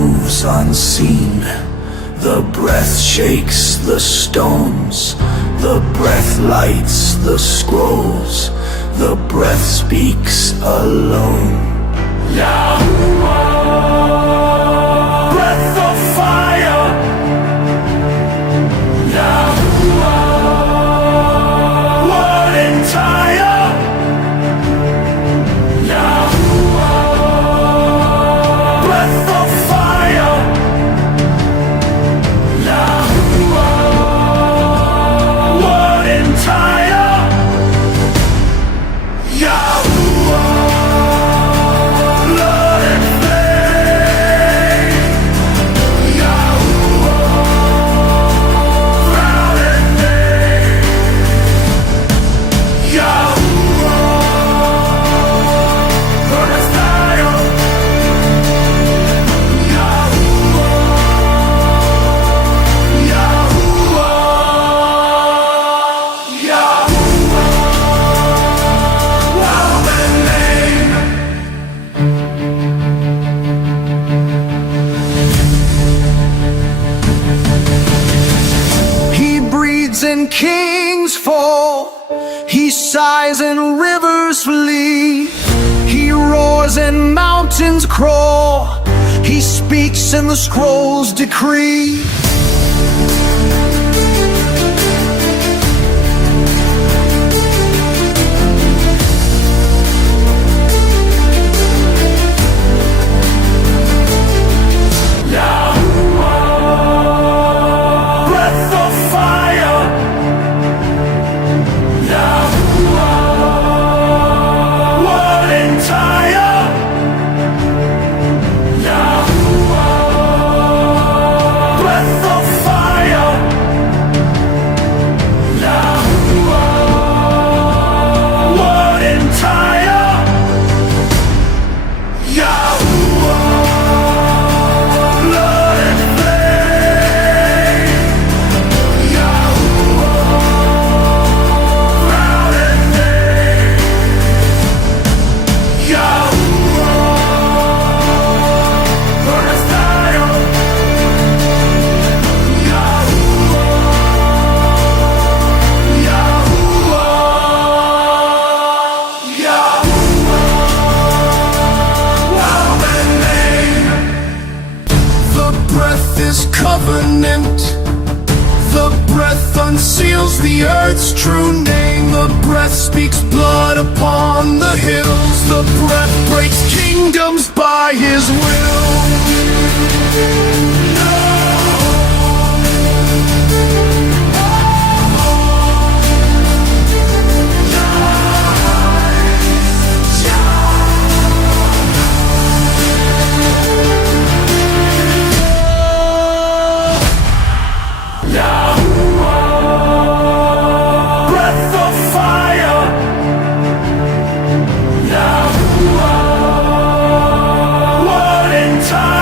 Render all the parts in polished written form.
moves unseen. The breath shakes the stones. The breath lights the scrolls. The breath speaks alone. Yahuah, breath of fire. Yahuah, word entire. Yahuah, breath of fire. Yahuah, word entire. Yahuah, blood and flame. Yahuah, proud and name. Yahuah, burn us fire. Yahuah, Yahuah, Yahuah, love and name. He breathes and kings fall. He sighs and rivers flee. He roars and mountains crawl. He speaks and the scrolls decree. Yahuah, breath of fire. Yahuah, word entire. Yahuah, breath of fire. Yahuah, word entire. Yahuah, blood and flame. Yahuah, proud and name. Yahuah, burn us fire. Yahuah, Yahuah, Yahuah, love and name. The breath is covenant. The breath unseals the earth's true name. The breath speaks blood upon the hills. The breath breaks kingdoms by his will. Yahuah, breath of fire. Yahuah, word entire.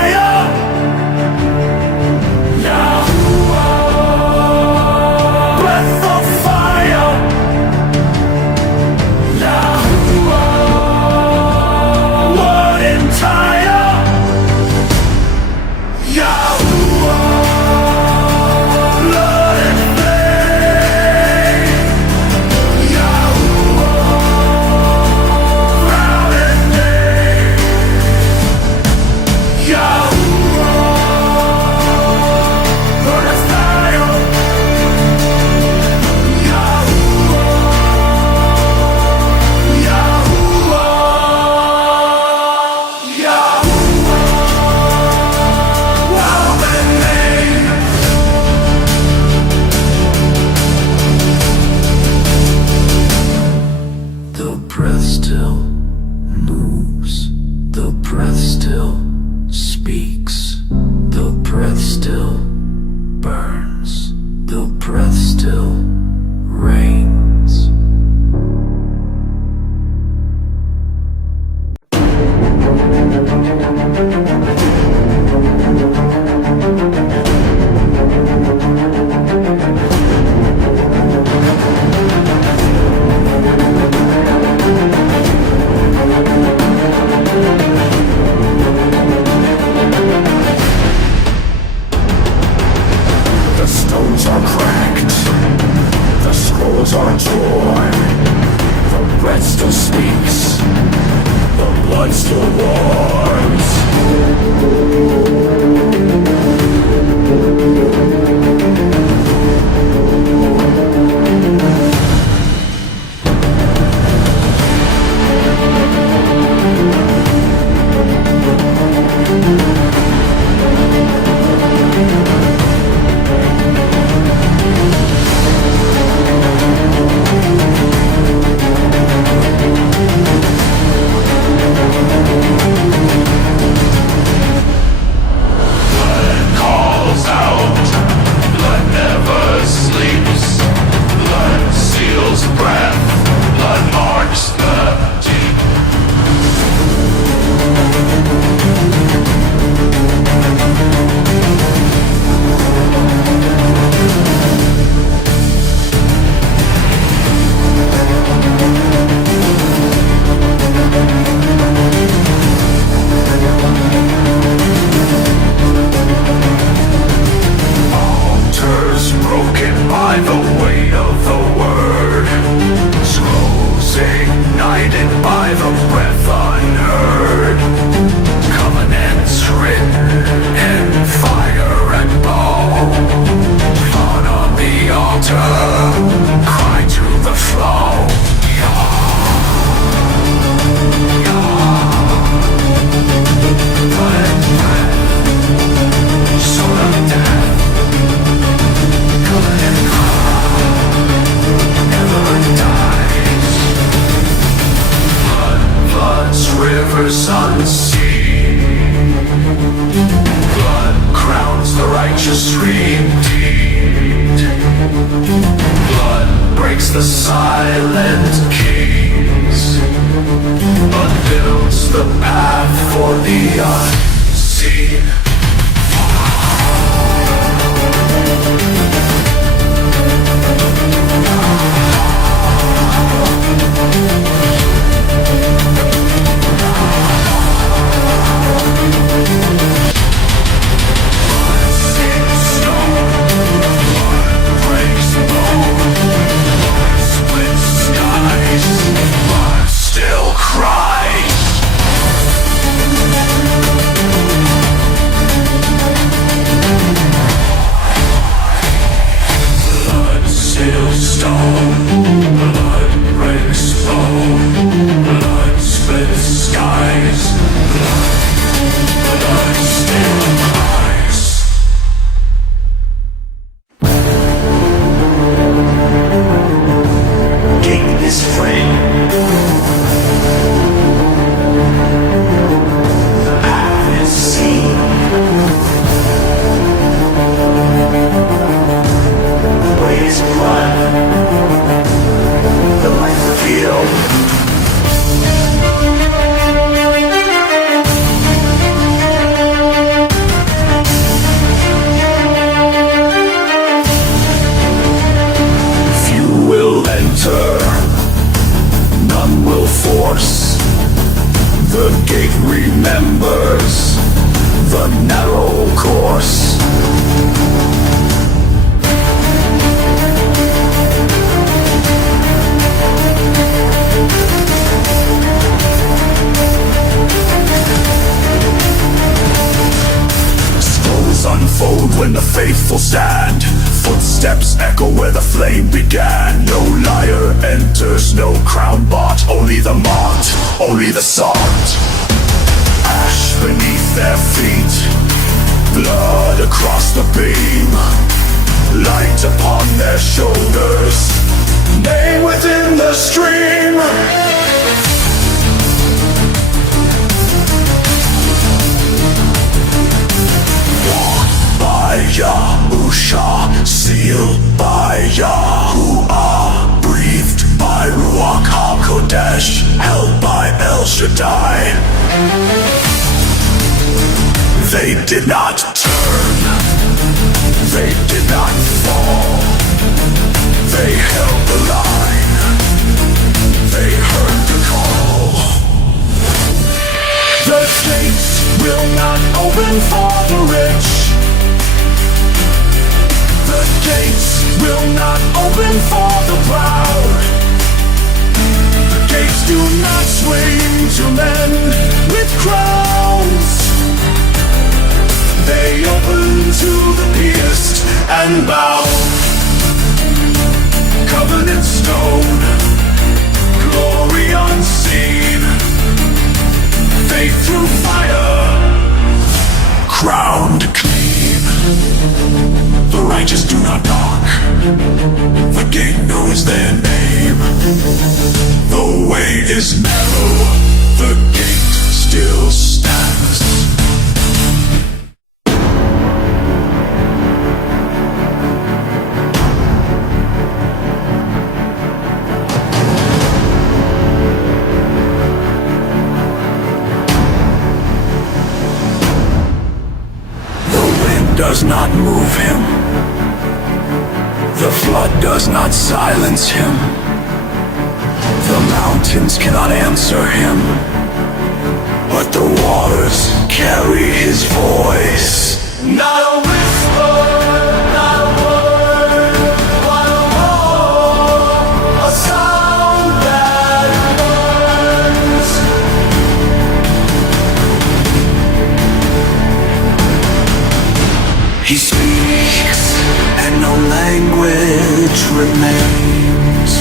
the silent kings, but builds the path for the unseen. None will force. The gate remembers the narrow course. Scrolls unfold when the faithful stand. Footsteps echo where the flame began. No liar enters, no crown bought. Only the mocked, only the sought. Ash beneath their feet, blood across the beam. Light upon their shoulders, name within the stream. Yahuah, sealed by Yahuah, breathed by Ruach HaKodesh, held by El Shaddai. They did not turn, they did not fall. They held the line, they heard the call. The gates will not open for the rich. The gates will not open for the proud. The gates do not swing to men with crowns. They open to the pierced and bowed. Covenant stone, glory unseen. Faith through fire, crowned clean. The righteous do not knock, the gate knows their name. The way is narrow, the gate still stands. The wind does not move him. The flood does not silence him. The mountains cannot answer him, but the waters carry his voice. Not a whisper, not a word, but a roar, a sound that burns. He speaks, and no language remains.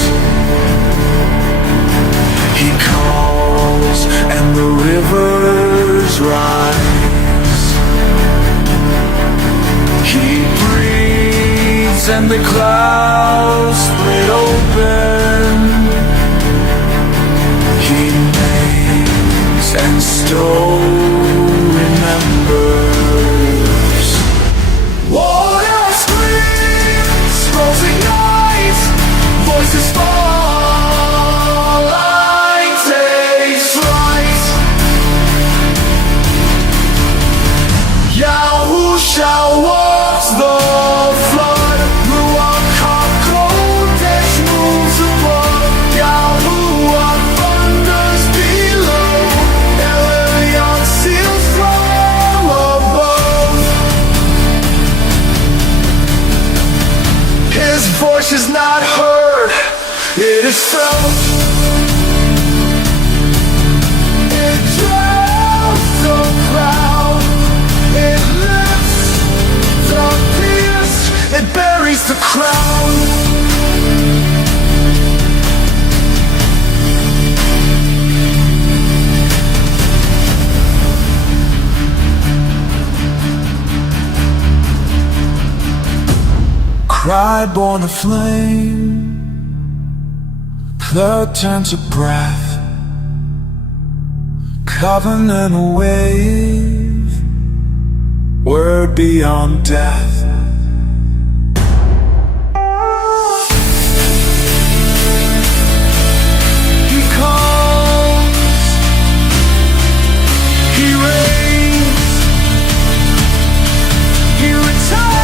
He calls, and the rivers rise. He breathes, and the clouds split open. He names, and still remembers. Water screams, scrolls ignite, voices fall. showers the flood. Ruach HaKodesh moves above. Yahuah thunders below. Elyon seals from above. His voice is not heard, it is felt. It drowns the crowd. It lifts the pierced. It buries the crown. Cry born of flame, blood turned to breath, covenant a wave, word beyond death. He comes, he reigns, he returns.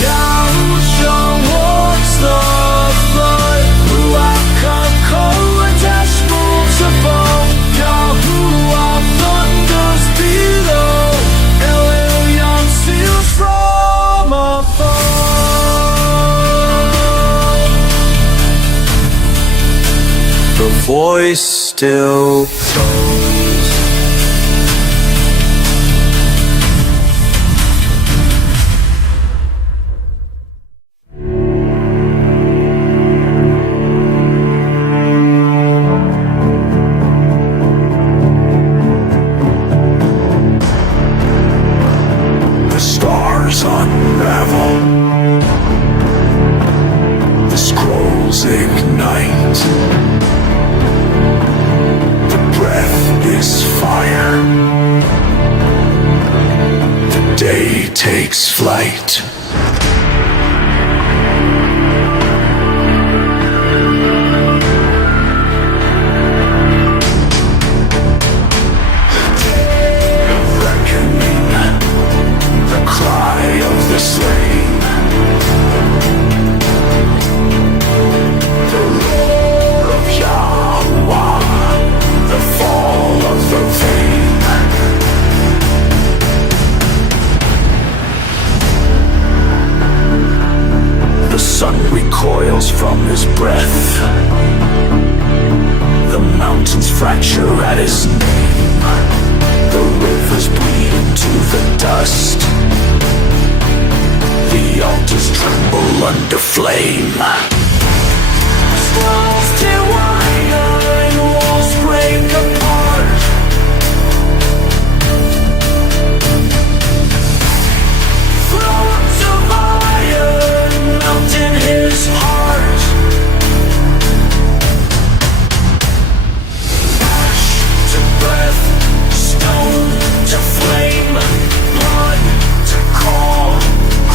Yahuah walks the flood. Ruach HaKodesh moves above. Yahuah thunders below. Elyon seals from above. The voice still goes. The stars unravel, the scrolls ignite. The breath is fire, the day takes flight. Reckoning, the cry of the slain, the roar of Yahuah, the fall of the vain. The sun recoils from his breath, the mountains fracture at his name, the rivers bleed into the dust, the altars tremble under flame. Scrolls tear wire and walls break apart. Thrones of iron melt in his heart. Ash to breath, stone to flame, blood to call,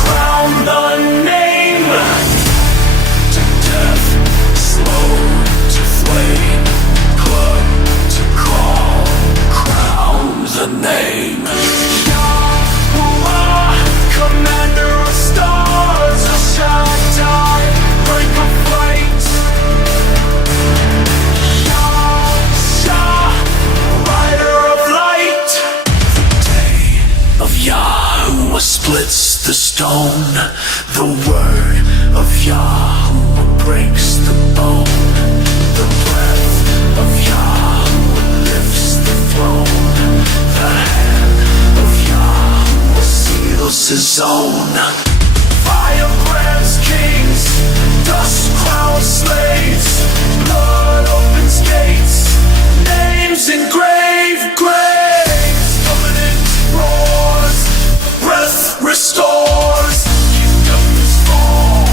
crown the name. To death, slow to flame, blood to call, crown the name. Yahuah, commander of stars, a Shaddai, break of flight. Yah, rider of light. The day of Yahuah splits the stone. The word of Yahuah breaks the bone. The breath of Yahuah lifts the throne. The hand of Yahuah seals his own. Fire grabs kings, dust crowns slaves, blood opens gates, names engraved graves. Covenant roars, breath restores, kingdoms fall,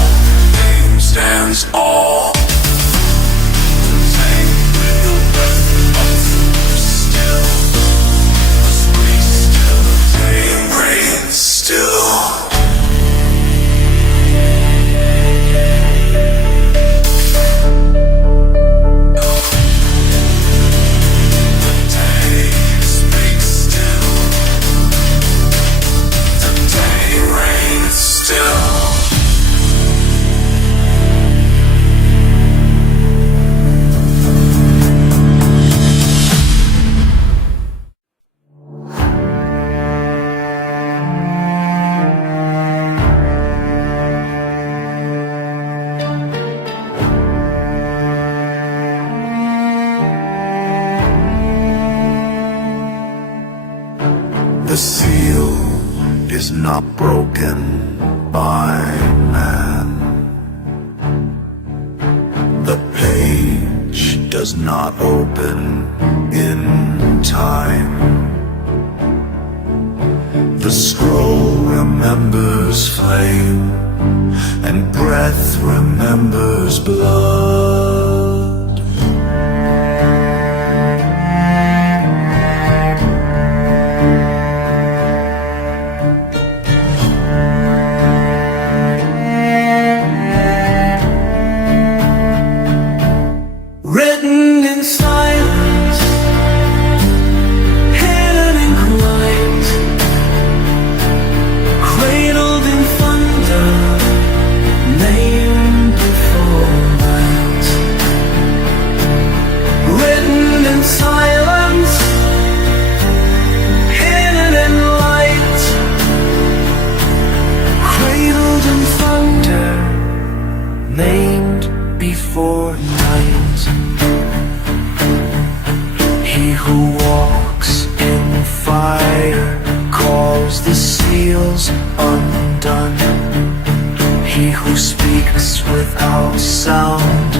name stands all. Take with the breath of still, must be still, name reigns still. The The seal is not broken by man. The page does not open in time. The scroll remembers flame, and breath remembers blood. Written in silence, hidden in quiet, cradled in thunder, named before light. Written in silence, hidden in light, cradled in thunder, named before night. He who walks in fire calls the seals undone. He who speaks without sound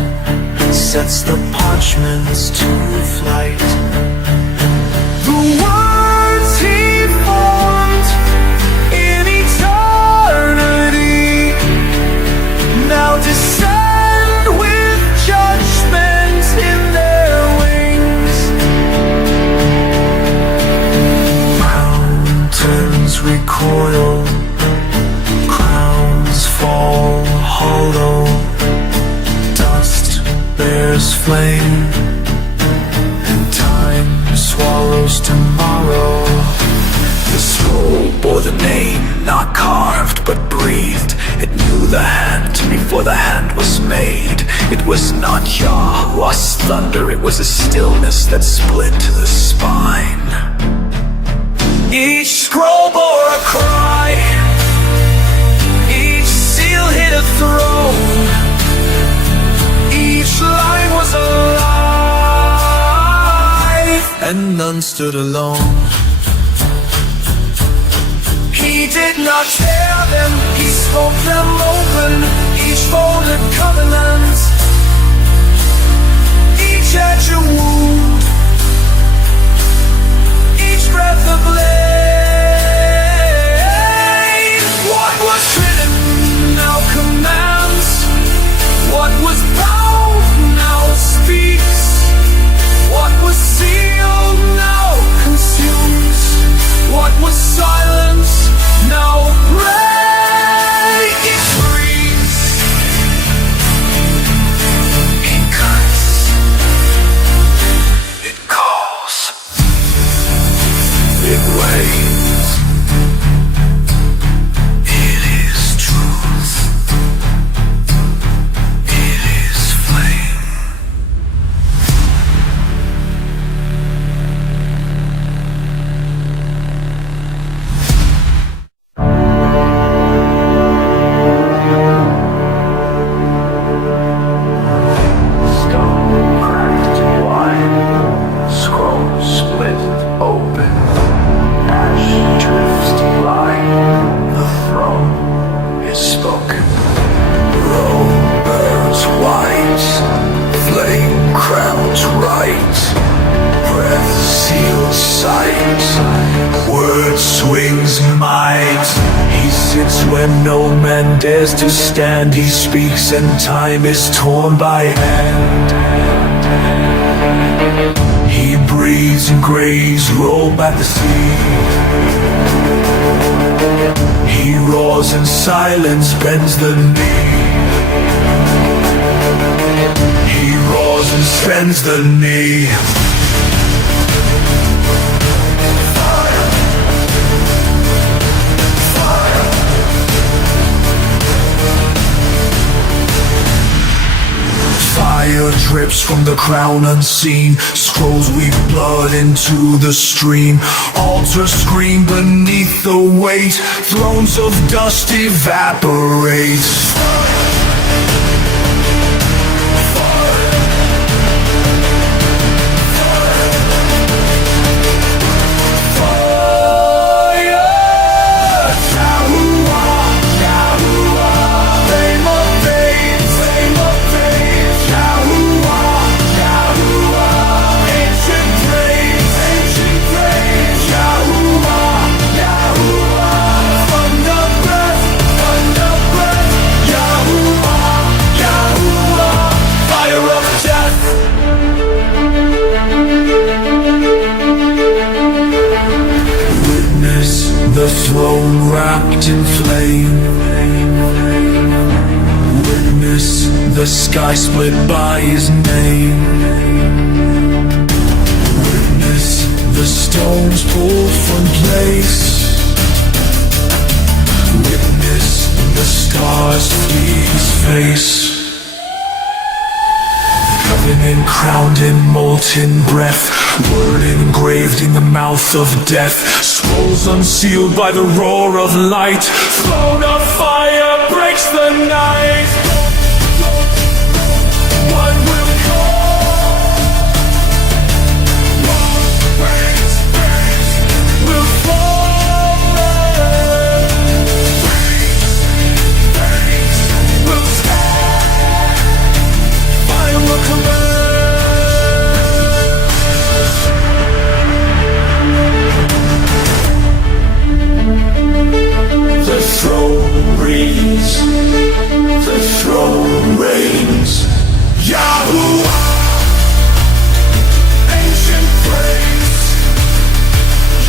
sets the parchments to flight. The words he formed in eternity now descend with judgment in their wings. Mountains recoil, crowns fall hollow, dust bears flame, and time swallows tomorrow. The scroll bore the name, not carved but breathed. It knew the hand before the hand was made. It was not Yahuah's thunder, it was a stillness that split the spine. Each scroll bore a cry, each seal hit a throne, each line was alive, and none stood alone. He did not tear them, he spoke them open, each folded covenant, each edge a wound, each breath a blade. What was written now commands, what was bound now speaks, what was sealed now consumes, what was silence now breaks. Breathes, it cuts, it calls, it waits. It is truth, it is flame. Stone cracked wide, scroll split open, ash drifts blind. The throne is spoken. Roll burns white, flame crowns right, breath seals sight, word swings might. He sits where no man dares to stand. He speaks and time is torn by hand. He breathes and graves roll back the sea. He roars and silence bends the knee. He roars and bends the knee. Fire drips from the crown unseen. Scrolls weave blood into the stream. Altars scream beneath the weight. Thrones of dust evaporate. wrapped in flame. Witness the sky split by his name. Witness the stones pulled from place. Witness the stars flee his face. Covenant crowned in molten breath, word engraved in the mouth of death. Scrolls unsealed by the roar of light. Throne of fire breaks the night. What will come? Will fall. Will stand. Fire will command. The throne reigns. The throne reigns. Yahuah, ancient praise.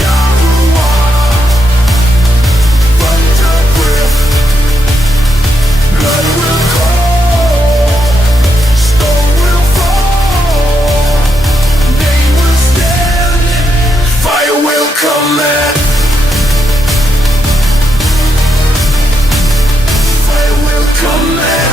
Yahuah, thunder breath. Blood will call, stone will fall. Name will stand, fire will command. Fire will command.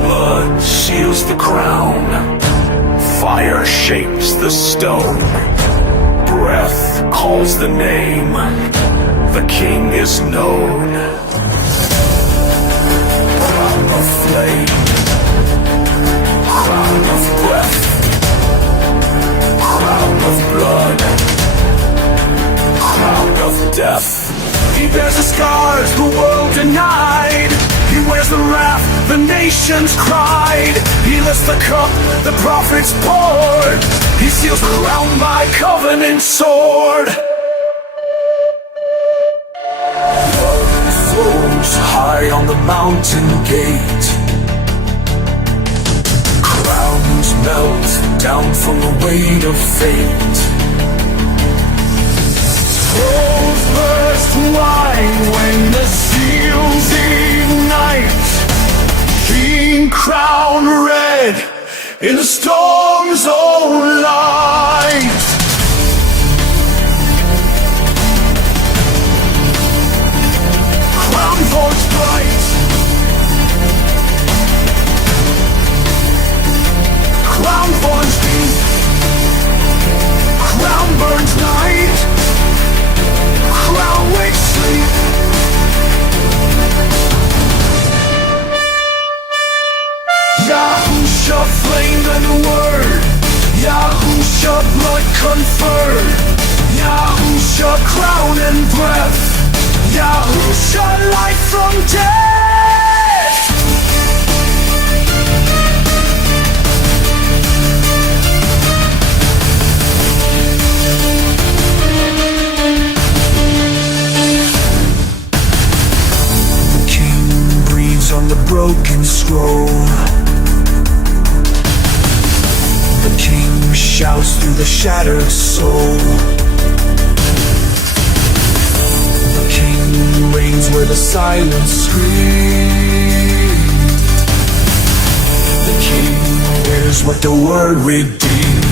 Blood seals the crown. Fire shapes the stone. Breath calls the name. The king is known. Crown of flame. Crown of breath. Crown of blood. Crown of death. He bears the scars the world denied. He wears the wrath the nations cried. He lifts the cup the prophets poured. He seals the crown by covenant sword. Blood flows high on the mountain gate. Crowns melt down from the weight of fate. Scrolls burst wide when the seals ignite. King crown red in the storm's own light. Crown forged bright. Crown forged deep. Crown burns night. Crown wakes sleep. Yahuah flame and word. Yahuah blood conferred. Yahuah crown and breath. Yahuah life from death. The king breathes on the broken scroll. The king shouts through the shattered soul. The king reigns where the silence screams. The king wears what the word redeems.